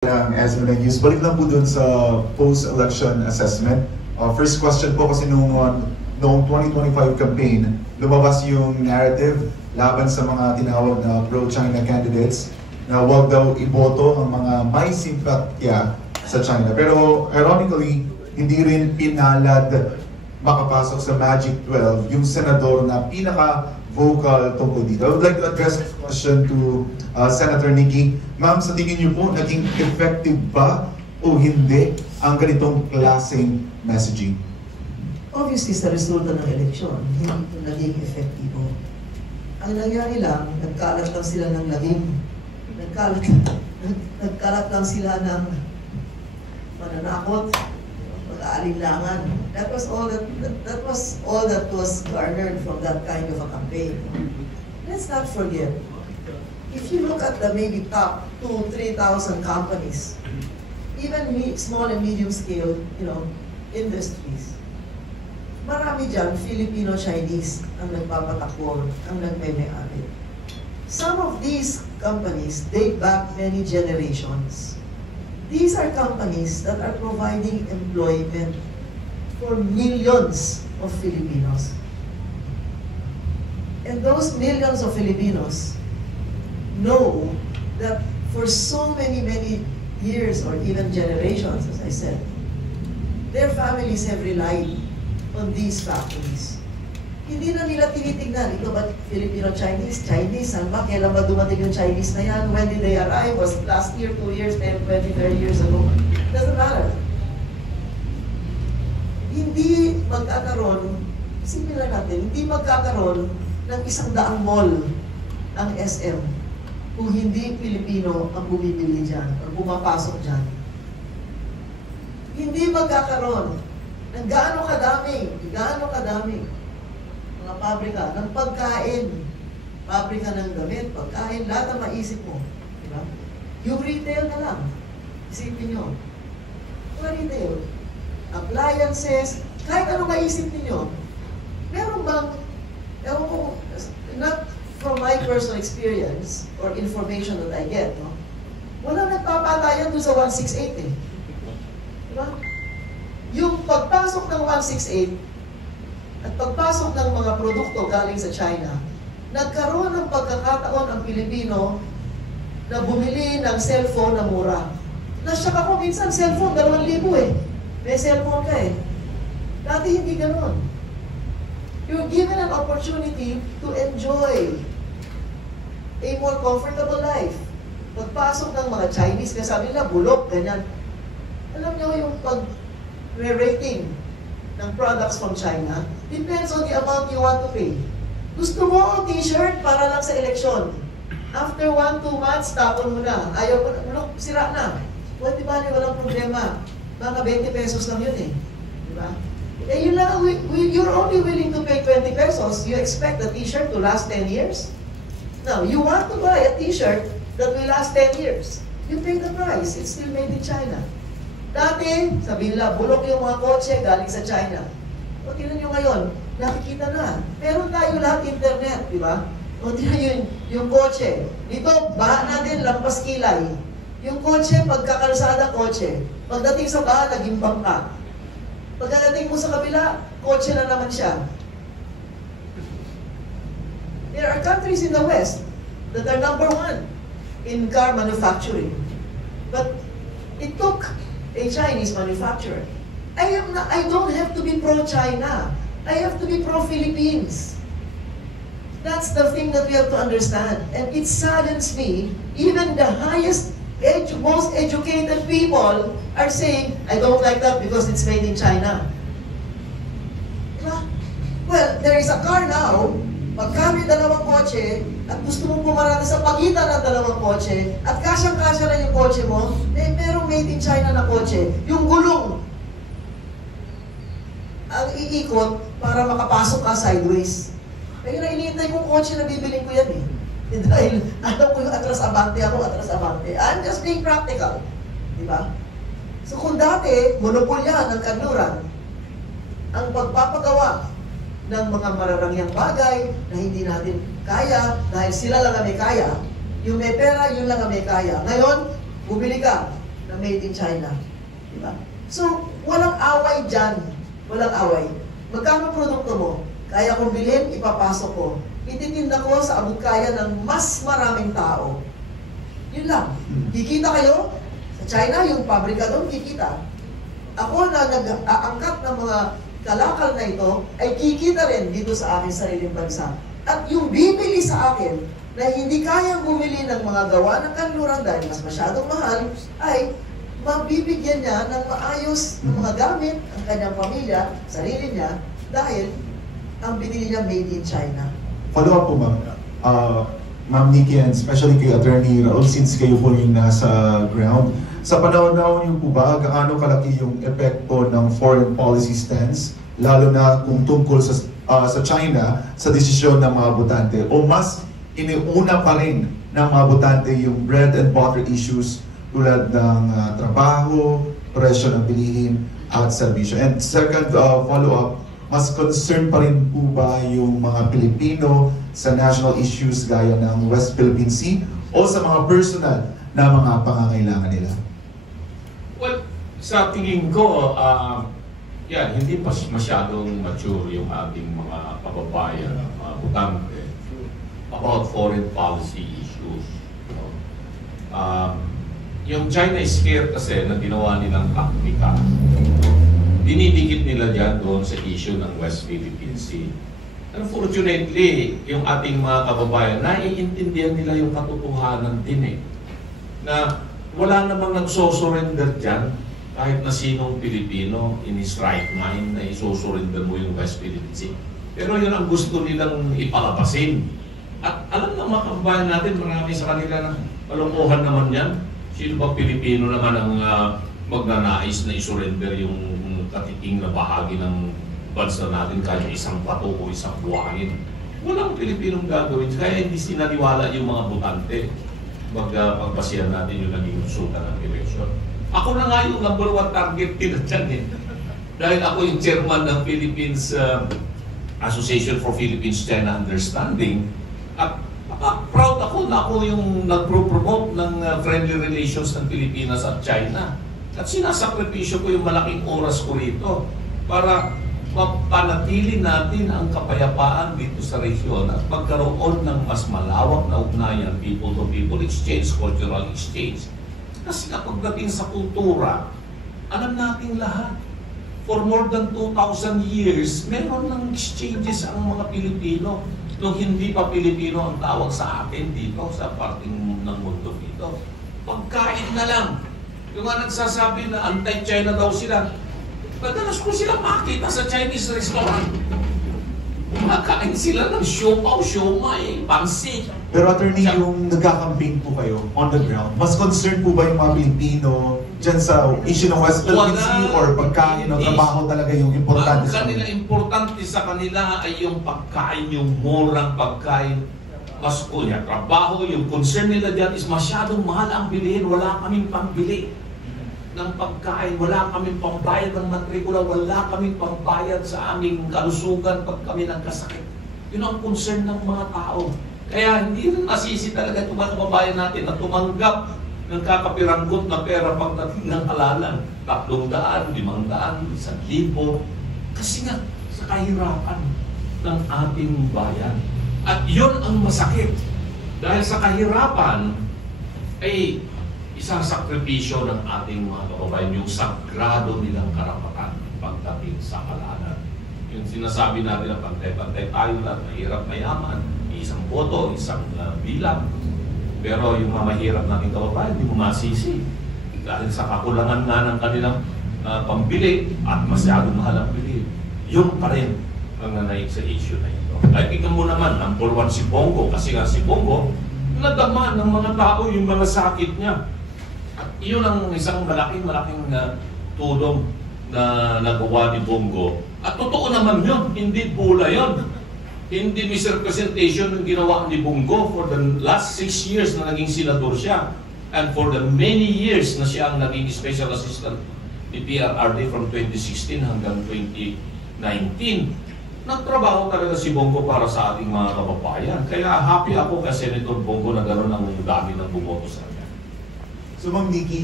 ng Ezra News. Balik lang po dun sa post-election assessment. First question po kasi noong 2025 campaign, lumabas yung narrative laban sa mga tinawag na pro-China candidates na huwag daw iboto ang mga may simpatya sa China. Pero ironically, hindi rin pinalad makapasok sa Magic 12 yung senador na pinaka-vocal tungkol dito. I would like to address this question to Senator Nikki. Ma'am, sa tingin niyo po, naging effective ba o hindi ang ganitong klaseng messaging? Obviously, sa resulta ng eleksyon, hindi ito naging efektibo. Ang nangyari lang, nagkalat lang sila ng lagim. Nagkalat lang sila ng mananakot, mag-aalinlangan. That was all that was garnered from that kind of a campaign. Let's not forget, if you look at the maybe top 2,000-3,000 companies, even small and medium scale, industries, marami dyan, Filipino-Chinese ang nagpapatakbo, ang nagme-may-ari. Some of these companies date back many generations. These are companies that are providing employment for millions of Filipinos. And those millions of Filipinos know that for so many years or even generations, as I said, their families have relied on these factories. Hindi na nila tinitignan, ito ba Filipino-Chinese? Chinese, saan ba? Kailan ba dumating yung Chinese na yan? When did they arrive? Was it last year, 2 years, 10, 20, 30 years ago? Doesn't matter. Hindi magkakaroon, isipin lang natin, hindi magkakaroon ng 100 mall ang SM kung hindi Pilipino ang bumibili dyan o pumapasok dyan. Hindi magkakaroon ng gaano kadami mga pabrika ng pagkain, pabrika ng damit, pagkain, lahat ang maisip mo. Diba? Yung retail na lang, isipin nyo. Yung retail, appliances, kahit ano maisip niyo. Meron bang, ewan ko, not from my personal experience or information that I get, no? Walang nagpapatayan doon sa 168 eh. Diba? Yung pagpasok ng 168 at pagpasok ng mga produkto galing sa China, nagkaroon ng pagkakataon ang Pilipino na bumili ng cellphone na mura. Nasyak ako minsan, cellphone, 2,000 eh. May cellphone ka eh. Dati hindi ganun. You're given an opportunity to enjoy a more comfortable life. Pagpasok ng mga Chinese, kasi sabi nila, bulok, ganyan. Alam niyo yung pag-rating ng products from China, depends on the amount you want to pay. Gusto mo t-shirt para lang sa eleksyon. After 1-2 months, tapon mo na. Ayaw ko na, bulok, sira na. Well, di ba, walang problema. Mga 20 pesos lang yun eh. Di ba? Eh, yun lang, you're only willing to pay 20 pesos. You expect the t-shirt to last 10 years? Now, you want to buy a t-shirt that will last 10 years. You pay the price. It's still made in China. Dati, sabi nila, bulok yung mga kotse galing sa China. O, tingnan nyo ngayon, nakikita na. Meron tayo lahat internet, di ba? O, tingnan yung kotse. Dito, baha na din, lampas kilay. Yung kotse, pagkakalsada kotse. Pagdating sa baha, naging bangka. Pagdating mo sa kabila, kotse na naman siya. There are countries in the West that are #1 in car manufacturing. But it took a Chinese manufacturer. I don't have to be pro-China. I have to be pro-Philippines. That's the thing that we have to understand. And it saddens me, even the highest, most educated people are saying, I don't like that because it's made in China. Diba? Well, there is a car now, pagka may dalawang kotse, at gusto mong pumarada sa pagitan ng dalawang kotse, at kasyang-kasya na yung kotse mo, merong made in China na kotse. Yung gulong, ang iikot para makapasok ka sideways. Kaya na iniintay kong kotse na bibiling ko yan eh. Dahil alam ko yung atras-abante ako, atras-abante. I'm just being practical. Diba? So kung dati, monopolya ng kanluran, ang pagpapagawa ng mga mararangyang bagay na hindi natin kaya, dahil sila lang ang may kaya, yung may pera, yun lang ang may kaya. Ngayon, bumili ka na made in China. Diba? So, walang away dyan. Walang away. Magkano produkto mo? Kaya kong bilhin, ipapasok ko. Ititinda ko sa abot-kaya ng mas maraming tao. Yun lang. Kikita kayo? Sa China, yung pabrika doon, kikita. Ako na nag-aangkat ng mga kalakal na ito, ay kikita rin dito sa aking sariling bansa. At yung bibili sa akin, na hindi kaya bumili ng mga gawa ng kanluran dahil mas masyadong mahal, ay mabibigyan niya ng maayos ng mga gamit ang kanyang pamilya, sarili niya, dahil ang binili niya made in China. Follow up po, ma'am. Ma'am Nikki, and especially kay Attorney Raul, since kayo po yung nasa ground, sa panahon-nahon niyo po ba, gaano kalaki yung epekto ng foreign policy stance, lalo na kung tungkol sa China, sa desisyon ng mga botante? O mas iniuna pa rin ng mga botante yung bread and butter issues tulad ng trabaho, presyo ng bilihin, at serbisyo? And second follow-up, mas concerned pa rin po ba yung mga Pilipino sa national issues gaya ng West Philippine Sea o sa mga personal na mga pangangailangan nila? Well, sa tingin ko, hindi pa masyadong mature yung ating mga kababayan, mga botante, about foreign policy issues. Yung China is scared kasi na ginawa nilang taktika. Dinidikit nila dyan doon sa issue ng West Philippine Sea. Unfortunately, yung ating mga kababayan, naiintindihan nila yung katotohanan din na wala namang nagsosurrender dyan kahit na sinong Pilipino in his right mind na isosurrender mo yung West Philippine Sea. Pero yun ang gusto nilang ipalabasin. At alam ng mga kababayan natin, marami sa kanila na kalungkuhan naman yan. Sino ba Pilipino naman ang magnanais na isurrender yung katiting na bahagi ng bansa natin kahit isang bato o isang buhangin? Walang Pilipinong gagawin. Kaya hindi sinaniwala yung mga botante. Pagbasihan natin yung naging resulta ng election. Ako na nga yung number one target nila dyan Dahil ako yung chairman ng Philippines Association for Philippines-China Understanding. At proud ako na ako yung nag-promote ng friendly relations ng Pilipinas at China. At sinasakripisyo ko yung malaking oras ko rito para mapanatili natin ang kapayapaan dito sa rehiyon at magkaroon ng mas malawak na ugnayan, people-to-people exchange, cultural exchange. Kasi kapag dating sa kultura, alam natin lahat, for more than 2,000 years, meron ng exchanges ang mga Pilipino. Nung hindi pa Pilipino ang tawag sa atin dito, sa parting ng mundo dito, pagkain na lang. Yung nga nagsasabi na anti-China daw sila, madalas ko sila makita sa Chinese restaurant. Nakain sila ng siopaw, siomay, pansit. Pero attorney, yung nagka-campaign po kayo on the ground, mas concerned po ba yung mga Pilipino dyan sa issue ng West Philippine Sea or pagkain o trabaho talaga yung importante sa kanila? Importante sa kanila ay yung pagkain, yung murang pagkain. Mas kunya, trabaho, yung concern nila dyan is masyadong mahal ang bilihin, wala kaming pambili ng pagkain, wala kaming pambayad ng matrikula, wala kaming pambayad sa aming kalusugan pag kami nagkasakit. Yun ang concern ng mga tao. Kaya hindi rin masisi talaga itong mga kababayan natin na tumanggap ng kakapiranggot na pera pagdating ng halalan. 300, 500, 1,000. Kasi nga, sa kahirapan ng ating bayan. At yun ang masakit. Dahil sa kahirapan, ay isasakripisyo ng ating mga kababayan yung sagrado nilang karapatan pagdating sa halalan. Yung sinasabi natin na pantay-pantay tayo lahat, mahirap mayaman, isang boto, isang bilang. Pero yung mga mahirap nating kababayan, hindi mo masisi. Dahil sa kakulangan nga ng kanilang pambili at masyadong mahal ang bili. Yun pa rin ang nanaig sa issue na ito. Ay, tingnan mo naman, number one si Bongo, kasi nga si Bongo, nadama ng mga tao yung mga sakit niya. At iyon ang isang malaking tulong na nagawa ni Bongo. At totoo naman yun, hindi pula yun. Hindi misrepresentation yung ginawa ni Bongo for the last 6 years na naging senador siya. And for the many years na siya ang naging special assistant ni PRRD from 2016 hanggang 2019. Nagtrabaho talaga si Bongo para sa ating mga kababayan. Kaya happy ako kay Senator Bongo na gano'n ang dami ng bumoto sa kanya. So Ma'am Nikki,